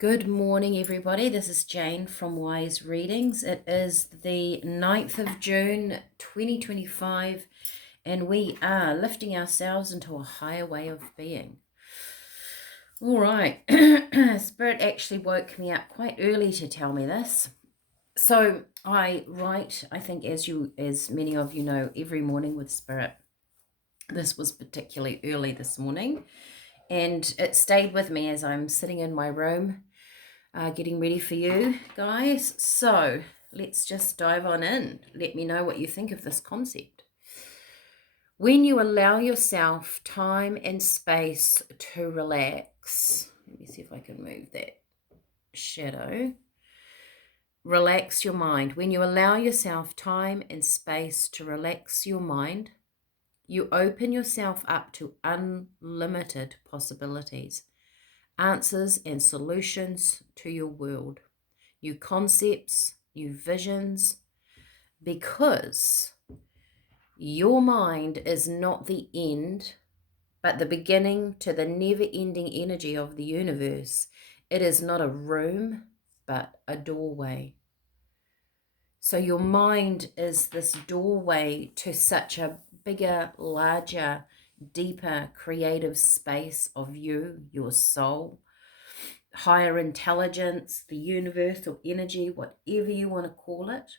Good morning, everybody. This is Jane from Wise Readings. It is the 9th of June, 2025, and we are lifting ourselves into a higher way of being. All right. Spirit actually woke me up quite early to tell me this. So I write, I think, as many of you know, every morning with Spirit. This was particularly early this morning, and it stayed with me as I'm sitting in my room getting ready for you guys. So let's just dive on in. Let me know what you think of this concept. When you allow yourself time and space to relax, let me see if I can move that shadow. Relax your mind. When you allow yourself time and space to relax your mind, you open yourself up to unlimited possibilities, answers and solutions to your world, new concepts, new visions, because your mind is not the end, but the beginning to the never-ending energy of the universe. It is not a room, but a doorway. So your mind is this doorway to such a bigger, larger, deeper creative space of you, your soul, higher intelligence, the universe or energy, whatever you want to call it.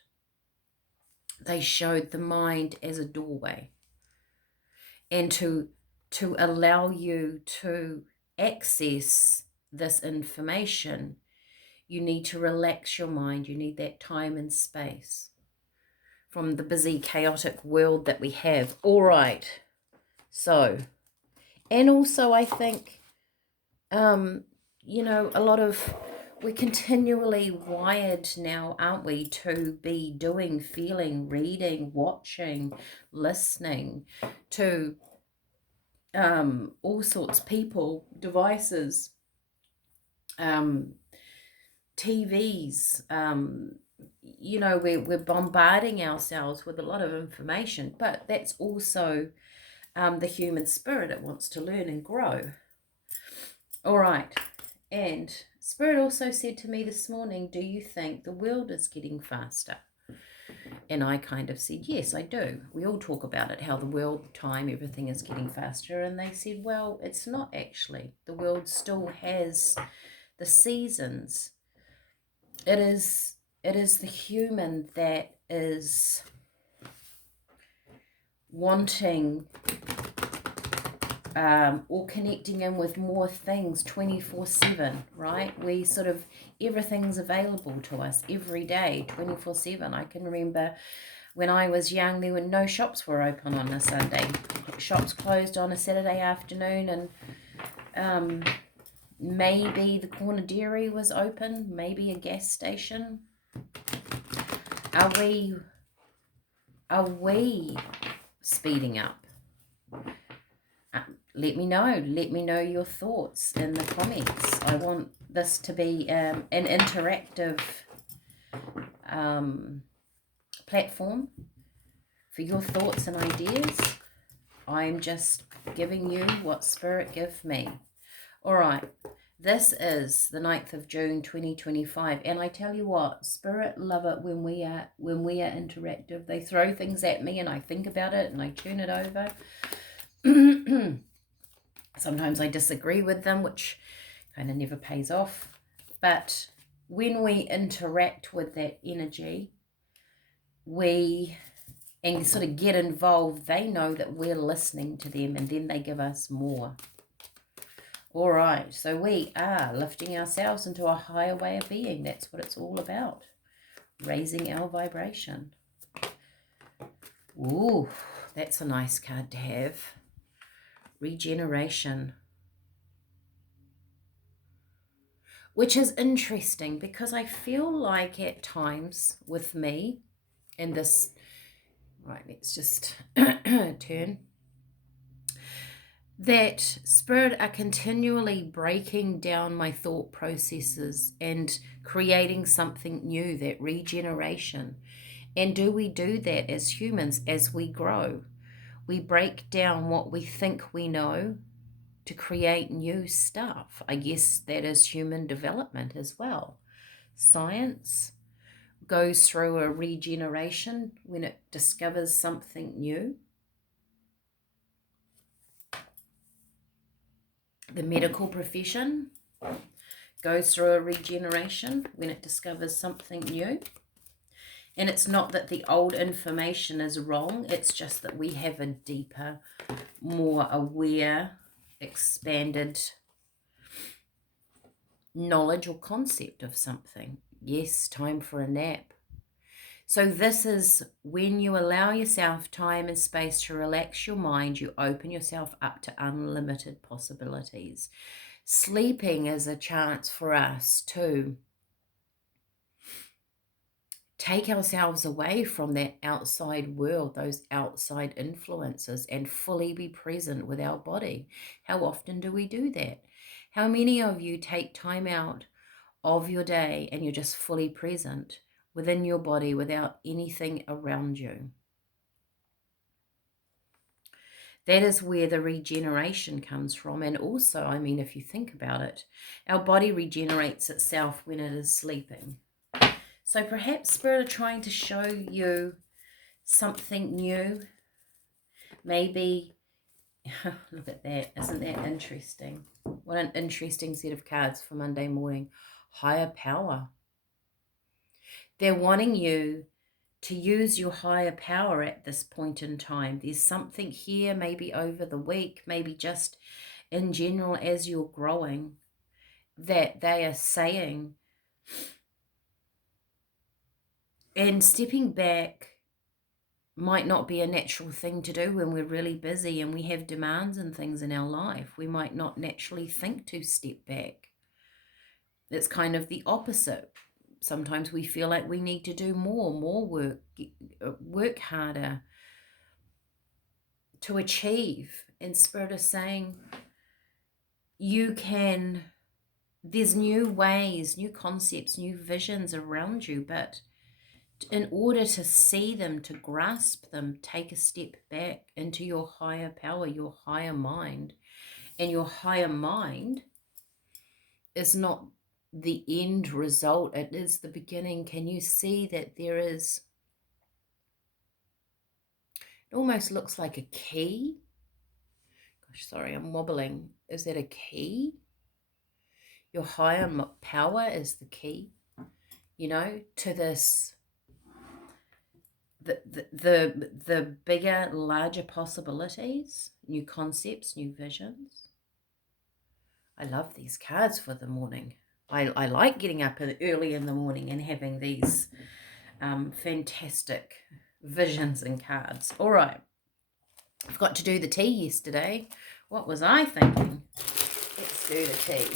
They showed the mind as a doorway, and to allow you to access this information, you need to relax your mind. You need that time and space from the busy, chaotic world that we have. All right. So, and also I think, a lot of, we're continually wired now, aren't we, to be doing, feeling, reading, watching, listening to all sorts of people, devices, TVs. We're bombarding ourselves with a lot of information, but that's also the human spirit. It wants to learn and grow. All right. And Spirit also said to me this morning, do you think the world is getting faster? And I kind of said, yes, I do. We all talk about it, how the world, time, everything is getting faster. And they said, well, it's not actually. The world still has the seasons. It is the human that is wanting or connecting in with more things 24/7, right? We sort of, everything's available to us every day, 24/7. I can remember when I was young, there were no shops were open on a Sunday. Shops closed on a Saturday afternoon, and maybe the corner dairy was open, maybe a gas station. Are we speeding up? Let me know your thoughts in the comments. I want this to be an interactive platform for your thoughts and ideas. I'm just giving you what Spirit give me. All right, this is the 9th of June 2025, and I tell you what, Spirit love it when we are interactive. They throw things at me and I think about it and I turn it over. Sometimes I disagree with them, which kind of never pays off. But when we interact with that energy, and sort of get involved, they know that we're listening to them, and then they give us more. All right, so we are lifting ourselves into a higher way of being. That's what it's all about, raising our vibration. Ooh, that's a nice card to have. Regeneration. Which is interesting because I feel like at times with me in this, right, let's just turn, that Spirit are continually breaking down my thought processes and creating something new, that regeneration. And do we do that as humans as we grow? We break down what we think we know to create new stuff. I guess that is human development as well. Science goes through a regeneration when it discovers something new. The medical profession goes through a regeneration when it discovers something new. And it's not that the old information is wrong, it's just that we have a deeper, more aware, expanded knowledge or concept of something. Yes, time for a nap. So this is when you allow yourself time and space to relax your mind, you open yourself up to unlimited possibilities. Sleeping is a chance for us to take ourselves away from that outside world, those outside influences, and fully be present with our body. How often do we do that? How many of you take time out of your day and you're just fully present within your body without anything around you? That is where the regeneration comes from. And also, I mean, if you think about it, our body regenerates itself when it is sleeping. So perhaps Spirit are trying to show you something new. Maybe, look at that. Isn't that interesting? What an interesting set of cards for Monday morning. Higher power. They're wanting you to use your higher power at this point in time. There's something here, maybe over the week, maybe just in general as you're growing, that they are saying, and stepping back might not be a natural thing to do when we're really busy and we have demands and things in our life. We might not naturally think to step back. It's kind of the opposite. Sometimes we feel like we need to do more work harder to achieve. And Spirit is saying, you can, there's new ways, new concepts, new visions around you, but in order to see them, to grasp them, take a step back into your higher power, your higher mind. And your higher mind is not the end result, it is the beginning. Can you see that there is, it almost looks like a key. Gosh, sorry, I'm wobbling. Is that a key? Your higher power is the key, you know, to this, the bigger, larger possibilities, new concepts, new visions. I love these cards for the morning. I like getting up early in the morning and having these fantastic visions and cards. All right. I forgot to do the tea yesterday. What was I thinking? Let's do the tea.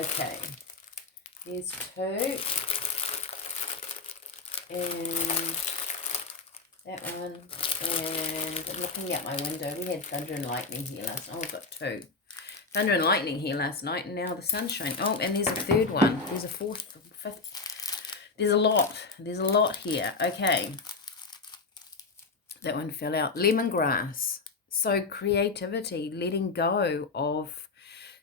Okay. There's two. And that one. And I'm looking out my window. We had thunder and lightning here last night. Oh, I've got two. Thunder and lightning here last night, and now the sun's shining. Oh, and there's a third one. There's a fourth, fifth. There's a lot. There's a lot here. Okay. That one fell out. Lemongrass. So creativity, letting go of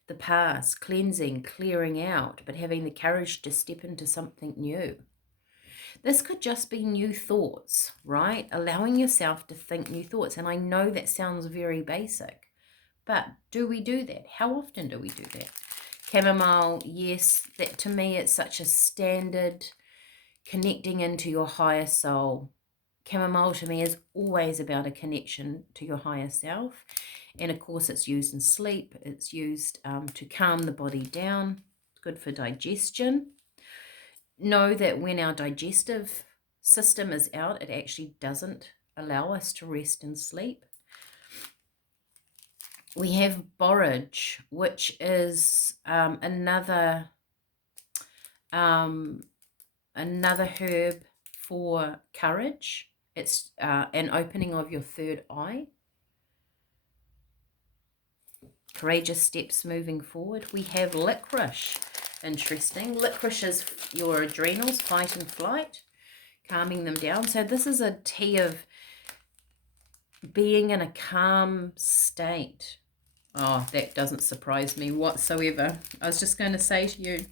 the past, cleansing, clearing out, but having the courage to step into something new. This could just be new thoughts, right? Allowing yourself to think new thoughts. And I know that sounds very basic. But do we do that? How often do we do that? Chamomile, yes, that to me it's such a standard connecting into your higher soul. Chamomile to me is always about a connection to your higher self. And of course it's used in sleep. It's used to calm the body down. It's good for digestion. Know that when our digestive system is out, it actually doesn't allow us to rest and sleep. We have borage, which is another herb for courage. It's an opening of your third eye. Courageous steps moving forward. We have licorice. Interesting. Licorice is your adrenals, fight and flight, calming them down. So this is a tea of being in a calm state. Oh, that doesn't surprise me whatsoever. I was just going to say to you,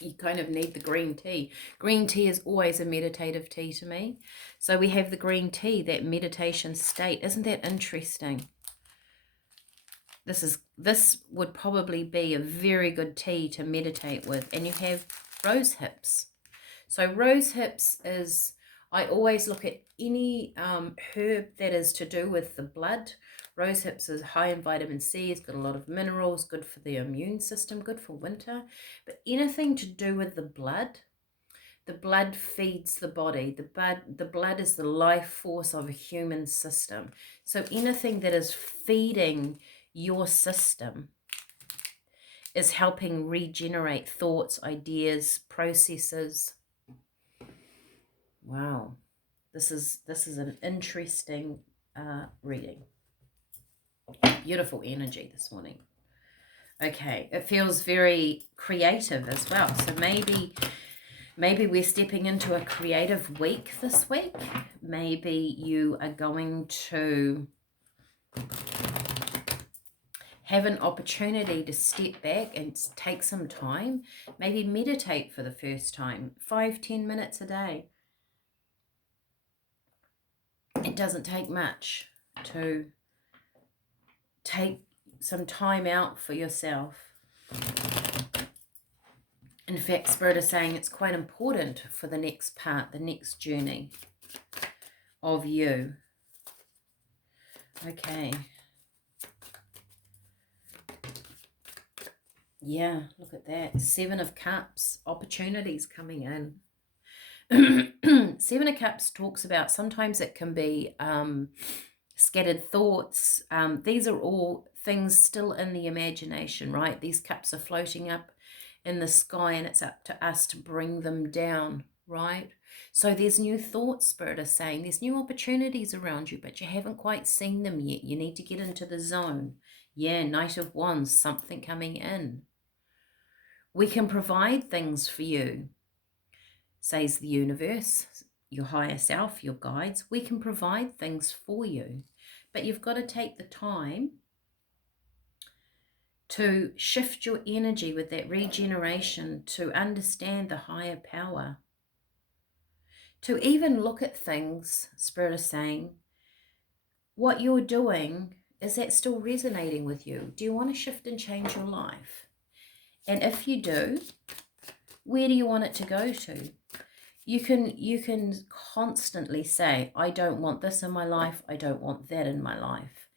you kind of need the green tea. Green tea is always a meditative tea to me. So we have the green tea, that meditation state. Isn't that interesting? This would probably be a very good tea to meditate with. And you have rose hips. So rose hips is, I always look at any herb that is to do with the blood. Rose hips is high in vitamin C. It's got a lot of minerals, good for the immune system, good for winter. But anything to do with the blood feeds the body. The blood is the life force of a human system. So anything that is feeding your system is helping regenerate thoughts, ideas, processes. Wow, this is an interesting reading. Beautiful energy this morning. Okay, it feels very creative as well. So maybe we're stepping into a creative week this week. Maybe you are going to have an opportunity to step back and take some time. Maybe meditate for the first time, 5-10 minutes a day. It doesn't take much to take some time out for yourself. In fact, Spirit is saying it's quite important for the next part, the next journey of you. Okay. Yeah, look at that. 7 of Cups, opportunities coming in. 7 of Cups talks about, sometimes it can be scattered thoughts. These are all things still in the imagination, right? These cups are floating up in the sky and it's up to us to bring them down, right? So there's new thoughts, Spirit is saying. There's new opportunities around you, but you haven't quite seen them yet. You need to get into the zone. Yeah, Knight of Wands, something coming in. We can provide things for you, says the universe, your higher self, your guides. We can provide things for you, but you've got to take the time to shift your energy with that regeneration, to understand the higher power, to even look at things, Spirit is saying, what you're doing, is that still resonating with you? Do you want to shift and change your life? And if you do, where do you want it to go to? You can constantly say, I don't want this in my life, I don't want that in my life.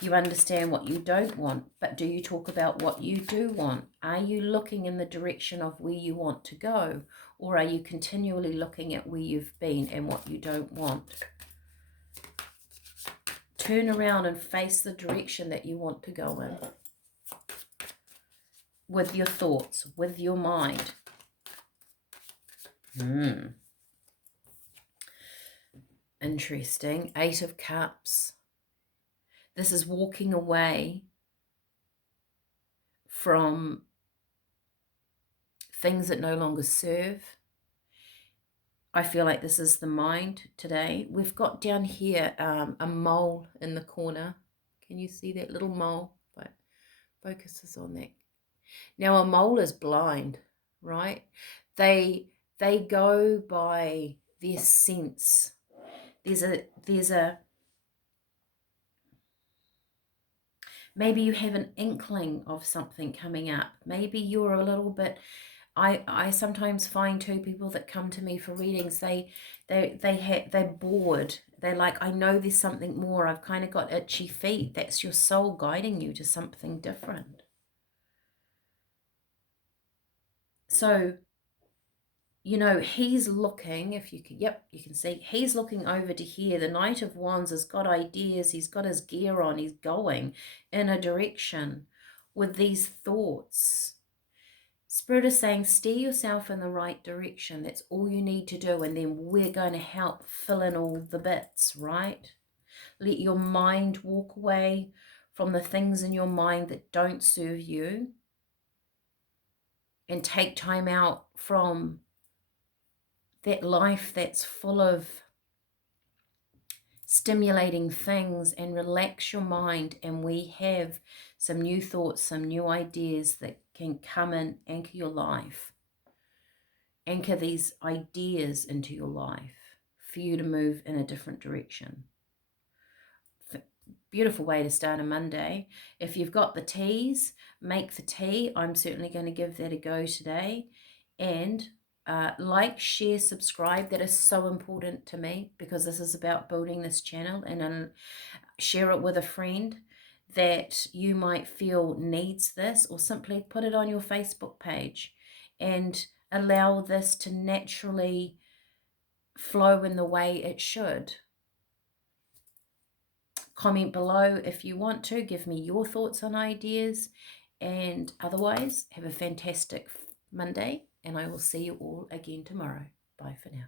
You understand what you don't want, but do you talk about what you do want? Are you looking in the direction of where you want to go? Or are you continually looking at where you've been and what you don't want? Turn around and face the direction that you want to go in. With your thoughts, with your mind. Interesting. 8 of Cups. This is walking away from things that no longer serve. I feel like this is the mind today. We've got down here a mole in the corner. Can you see that little mole? But focuses on that. Now a mole is blind, right? They go by their sense. There's a maybe you have an inkling of something coming up. Maybe you're a little bit, I sometimes find too, people that come to me for readings, they're bored. They're like, I know there's something more. I've kind of got itchy feet. That's your soul guiding you to something different. So, you know, he's looking, if you can, yep, you can see, he's looking over to here. The Knight of Wands has got ideas. He's got his gear on. He's going in a direction with these thoughts. Spirit is saying, steer yourself in the right direction. That's all you need to do. And then we're going to help fill in all the bits, right? Let your mind walk away from the things in your mind that don't serve you. And take time out from that life that's full of stimulating things and relax your mind, and we have some new thoughts, some new ideas that can come and anchor your life. Anchor these ideas into your life for you to move in a different direction. Beautiful way to start a Monday. If you've got the teas, make the tea. I'm certainly going to give that a go today. And like, share, subscribe. That is so important to me, because this is about building this channel. And share it with a friend that you might feel needs this, or simply put it on your Facebook page and allow this to naturally flow in the way it should. Comment below if you want to. Give me your thoughts on ideas. And otherwise, have a fantastic Monday, and I will see you all again tomorrow. Bye for now.